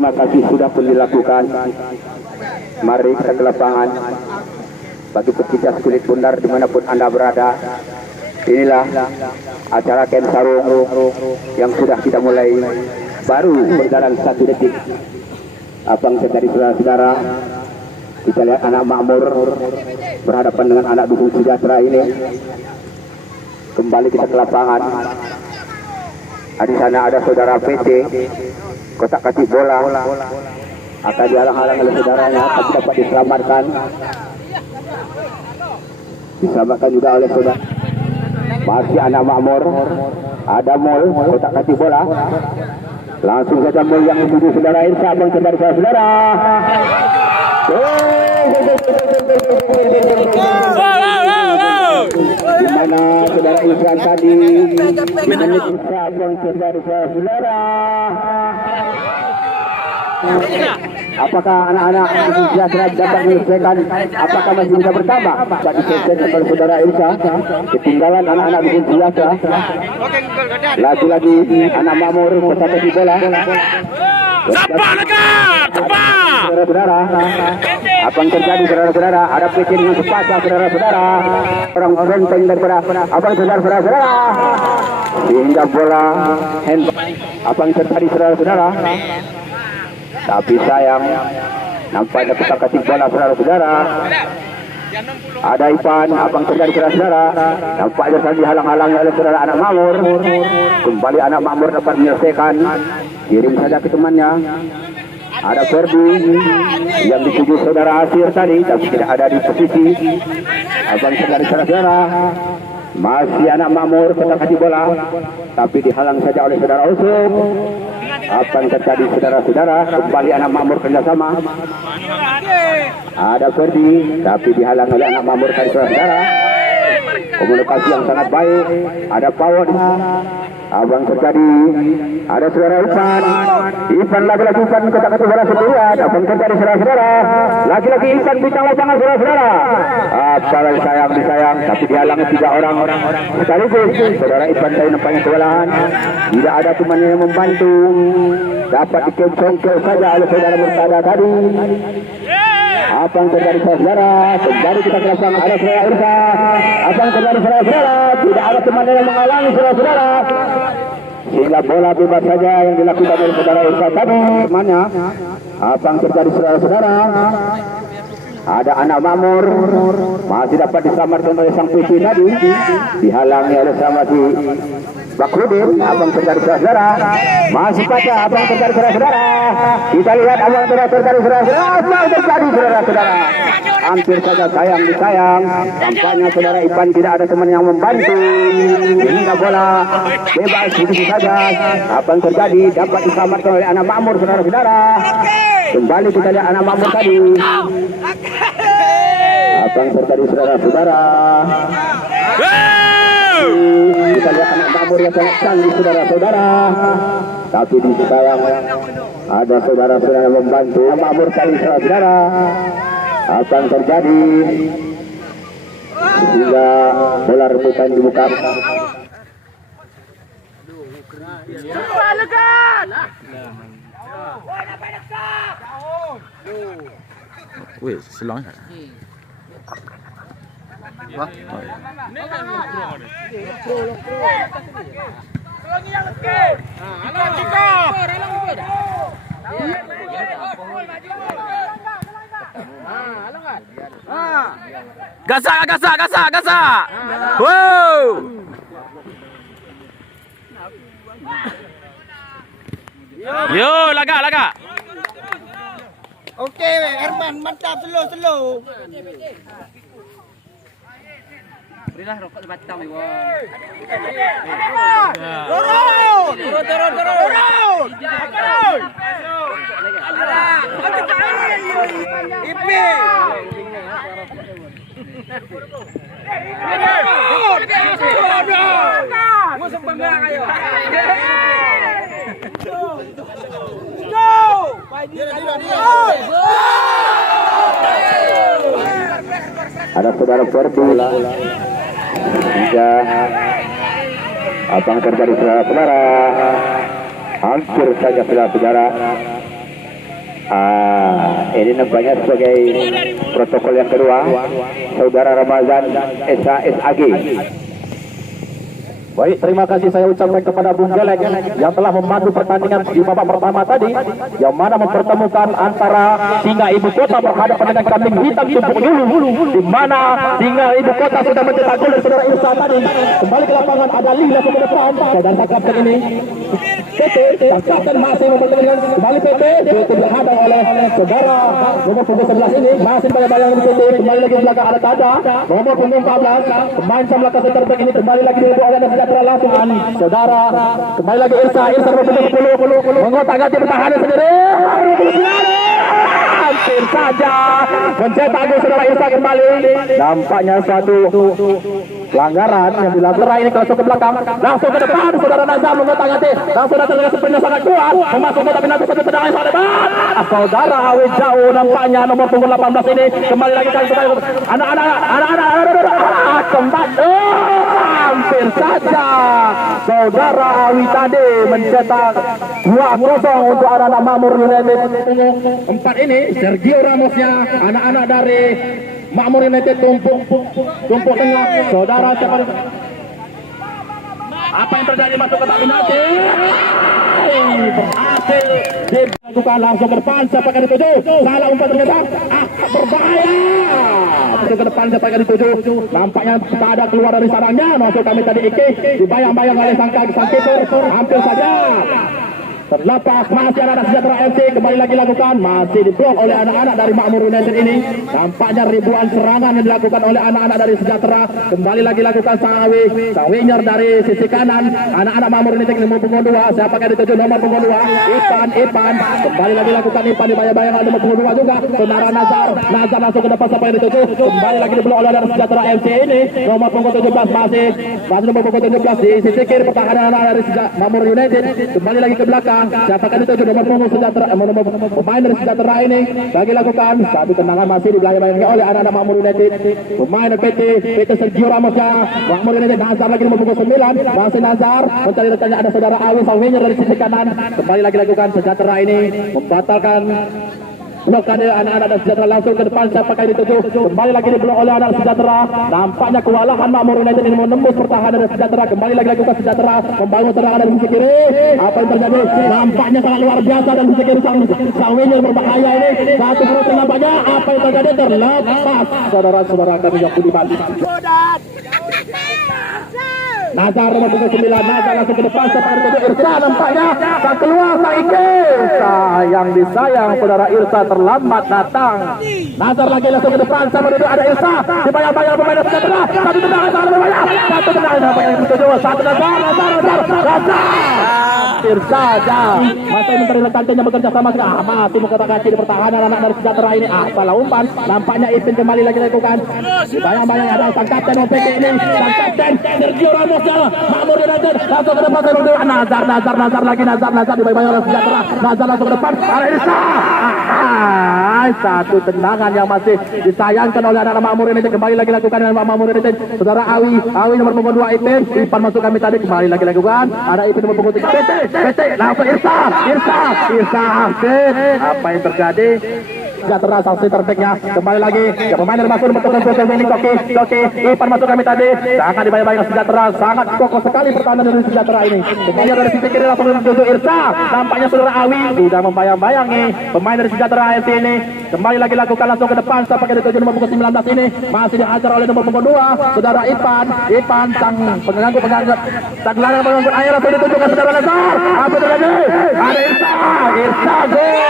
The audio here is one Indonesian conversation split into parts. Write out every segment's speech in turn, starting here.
Terima kasih sudah pun dilakukan. Mari kita ke lapangan. Bagi pecinta kulit bundar dimanapun Anda berada, inilah acara Ken Sarung yang sudah kita mulai, baru berjalan 1 detik. Abang dari saudara-saudara, kita lihat anak makmur berhadapan dengan anak dukung sejahtera ini. Kembali kita ke lapangan. Di sana ada saudara PT, kotak kasih bola akan dihalang-halang oleh saudaranya, tapi dapat diselamatkan. Diselamatkan juga oleh saudara. Masih anak makmur, ada Mol, kotak kasih bola. Langsung saja Mol yang menuju saudara Irsa, abang dari saudara. Di mana saudara Irsa tadi menit Irsa, abang dari saudara. Apakah anak-anak sejahtera dapat menyelesaikan? Apakah masih bisa bertambah? Dapat diselesaikan oleh saudara Irsa. Ketinggalan anak-anak dukung sejahtera. Lagi-lagi anak makmur kotak kasih bola. Sabar dekat, cepat. Saudara-saudara, apa yang terjadi saudara-saudara? Ada PT dengan sepatah saudara-saudara. Orang renteng daripada abang saudara-saudara. Sehingga bola handball. Apa yang terjadi saudara-saudara? Tapi sayang, nampaknya kotak kasih bola saudara-saudara. Ada Ipan, abang terjadi saudara-saudara. Nampaknya saja dihalang-halangi oleh saudara anak makmur. Kembali anak makmur dapat menyelesaikan. Kirim saja ke temannya. Ada Ferdi yang dituju saudara Asir tadi, tapi tidak ada di posisi. Abang terjadi saudara-saudara. Masih anak makmur kotak kasih bola, tapi dihalang saja oleh saudara Usuk. Apa yang terjadi saudara-saudara? Kembali anak makmur kerjasama. Ada Ferdi, tapi dihalang oleh anak makmur dari saudara-saudara. Komunikasi yang sangat baik. Ada Pawon. Abang terjadi. Ada saudara Ipan lagi-lagi Ipan kotak kasih bola sendirian. Abang terjadi saudara-saudara. Lagi-lagi Ipan bintang lapangan saudara-saudara. Apa sayang disayang, tapi dihalangi 3 orang sekaligus. Saudara Ipan tadi nampaknya kewalahan. Tidak ada temannya yang membantu. Dapat dikencongkel saja oleh saudara Murtada tadi. Apa yang terjadi saudara? Kembali kita ke lapangan. Ada saudara Irsa. Apa yang terjadi saudara? Tidak ada temannya yang menghalangi saudara. Sehingga bola bebas saja yang dilakukan oleh saudara Irsa tadi. Temannya. Apa yang terjadi saudara-saudara? Ada anak makmur masih dapat diselamatkan oleh sang PC tadi, dihalangi oleh sama si Bakrudin. Abang terjadi saudara, masih patah. Abang terjadi saudara. Kita lihat abang terjadi saudara. Abang terjadi saudara. Hampir saja sayang disayang. Tampaknya saudara Ipan tidak ada teman yang membantu. Hingga bola bebas begitu saja. Abang terjadi dapat diselamatkan oleh anak makmur saudara-saudara. Kembali kita lihat anak makmur tadi. Apa yang terjadi saudara-saudara? Kita lihat anak makmur yang sangat canggih saudara-saudara. Tapi di sayang ada saudara-saudara yang membantu anak makmur tadi saudara-saudara. Apa yang terjadi? Sehingga bola rebutan dibuka. Wih, selang kan? Wah. Gasak. Wow. Yo, lagak. Okey, Herman, mantap, slow. Berilah rokok di batang, Iwan. Turun. Ipi. Musuh bangga kayo. Ada saudara Ferdi. Hingga apa yang terjadi saudara-saudara? Hampir saja saudara-saudara Ini nampaknya sebagai protokol yang kedua, Saudara Ramazan SASAG. Baik, terima kasih saya ucapkan kepada Bung Gelek yang telah memandu pertandingan di babak pertama tadi, yang mana mempertemukan antara Singa Ibu Kota berhadapan dengan Kambing Hitam Tumpuk Hulu, di mana Singa Ibu Kota sudah mencetak gol dari saudara Irsa tadi. Kembali ke lapangan, ada Lila ke depan, dan kapten ini PT, dan kapten masih mempertemukan kembali PT dihadang oleh saudara nomor punggung 11 ini, masih bayang-bayang di PT. Kembali lagi di belakang ada Tada, nomor punggung 14, pemain sebelah kasih terbaik ini kembali lagi direbut oleh Sejahtera langsung saudara. Kembali lagi Irsa nomor 10 mengotak-atik pertahanan sendiri. Hampir saja mencetak gol saudara Irsa kembali. Nampaknya suatu pelanggaran yang dilakukan ini langsung ke belakang, langsung ke depan saudara Nazar mengotak-atik, langsung datang dengan sepenuhnya sangat kuat, memasukkan tapi nanti satu tendangan yang depan. Saudara awet jauh nampaknya nomor punggung 18 ini kembali lagi kali anak-anak kembali. Hampir saja saudara Awi tadi mencetak 2-0 untuk anak-anak Makmur United. 4 ini Sergio Ramosnya, anak-anak dari Makmur United tumpuk tengah. Saudara siapa? Apa yang terjadi masuk ke penalti? Berhasil dilakukan langsung ke depan. Siapa yang dituju? Salah umpan ternyata. Berbahaya. Masuk ke depan siapa yang dituju? Nampaknya tak ada keluar dari sarangnya. Masuk kami tadi Ike. Dibayang-bayang oleh sang kiper. Hampir saja terlepas. Masih anak-anak Sejahtera FC kembali lagi lakukan, masih diblok oleh anak-anak dari Makmur United ini. Nampaknya ribuan serangan yang dilakukan oleh anak-anak dari Sejahtera. Kembali lagi lakukan sang winger dari sisi kanan, anak-anak Makmur United nomor punggung 2. Siapa yang dituju nomor punggung 2? Ipan kembali lagi lakukan. Ipan dibayang-bayang oleh nomor punggung 2 juga. Saudara Nazar langsung ke depan. Siapa yang dituju? Kembali lagi diblok oleh anak Sejahtera FC ini nomor punggung 17. masih nomor punggung 17 di sisi kiri pertahanan anak dari Makmur United. Kembali lagi ke belakang. Siapakah itu nomor punggung Sejahtera, pemain dari Sejahtera ini lagi lakukan satu tendangan masih dibayang-bayangi oleh anak-anak Makmur United. Pemain PT Sergio Ramos Makmur United. Nazar lagi nomor punggung 9, masih Nazar mencari rekannya, ada saudara Awi Salwinger dari sisi kanan. Kembali lagi lakukan Sejahtera ini membatalkan blok anak-anak dan Sejahtera langsung ke depan. Siapa kali dituju? Kembali lagi diblok oleh anak Sejahtera. Nampaknya kewalahan Makmur United ini menembus pertahanan dari Sejahtera. Kembali lagi lakukan Sejahtera membangun serangan dari sisi kiri. Apa yang terjadi? Nampaknya sangat luar biasa dan sisi kiri sang winger berbahaya ini. Satu perut nampaknya. Apa yang terjadi? Terlepas saudara-saudara kami yang budiman. Nazar nomor 9, Nazar langsung ke depan. Siapa yang dituju? Irsa nampaknya sang keluar sang Ike. Sayang disayang saudara Irsa terlambat datang. Nazar lagi langsung ke depan. Sama duduk ada Irsa. Dibayang-bayang pemain Sejahtera. Satu tendangan sangat berbahaya. Satu tendangan apa yang dituju? Satu Nazar. Hampir saja. Masih menteri letantinya bekerja sama. Masih mengkotak-atik di pertahanan anak dari Sejahtera ini. Salah umpan. Nampaknya Ipin kembali lagi lakukan. Dibayang-bayang ada sang kapten OPK ini. Sang kapten Sergio Ramos. Makmur United langsung ke depan. Nazar lagi. Nazar dibayang-bayang oleh Sejahtera. Nazar langsung ke depan. Ada Irsa. Satu tendangan yang masih disayangkan oleh anak Makmur United. Kembali lagi lakukan dengan Makmur United. Saudara Awi nomor punggung 2 Ipan masuk kami tadi. Kembali lagi lakukan. Ada Ipin nomor punggung 3 PT langsung Irsa Hampir. Apa yang terjadi? Sejahtera sanksi terbaiknya. Kembali lagi pemain dari masuk nomor 11 ini Koki. Ipan masuk kami tadi. Sangat dibayang-bayang Sejahtera. Sangat kokoh sekali pertahanan dari Sejahtera ini. Kembali dari sisi kiri langsung menuju Irsa. Nampaknya saudara Awi sudah membayang-bayangi pemain dari Sejahtera AFC ini. Kembali lagi lakukan langsung ke depan. Sampai ke dituju nomor punggung 19 ini. Masih dihajar oleh nomor punggung 2. Saudara Ipan sang pengganggu tak gelandang pengangkut air langsung ditujukan saudara Nazar. Apa terjadi? Ada Irsa gol.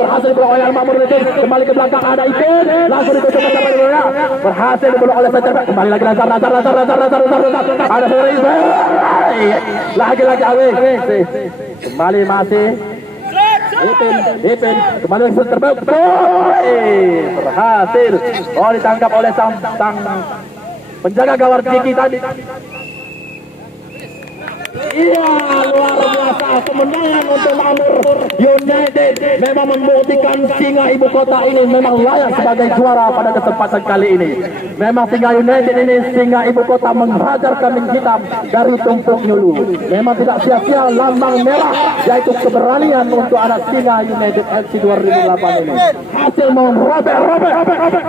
Berhasil dibawa oleh Makmur United. Kembali ke belakang ada Ipin. Langsung ditutup sampai di bola. Berhasil dibawa oleh Sejahtera. Kembali lagi Nazar. Ada Irsa. Lagi Awi. Kembali masih Ipin kembali terbaik. Berhasil. Ditangkap oleh sang penjaga gawang Kiki tadi. Iya, luar biasa kemenangan untuk Makmur United. Memang membuktikan Singa Ibu Kota ini memang layak sebagai juara pada kesempatan kali ini. Memang Singa United ini, Singa Ibu Kota menghajar kambing hitam dari Tumpuk Nyulu. Memang tidak sia-sia lambang merah, yaitu keberanian untuk anak Singa United FC 2008 ini. Hasil merobek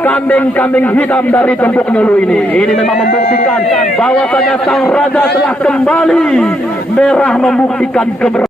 kambing-kambing hitam dari Tumpuk Nyulu ini. Ini memang membuktikan bahwasanya sang raja telah kembali. Merah membuktikan keberanian.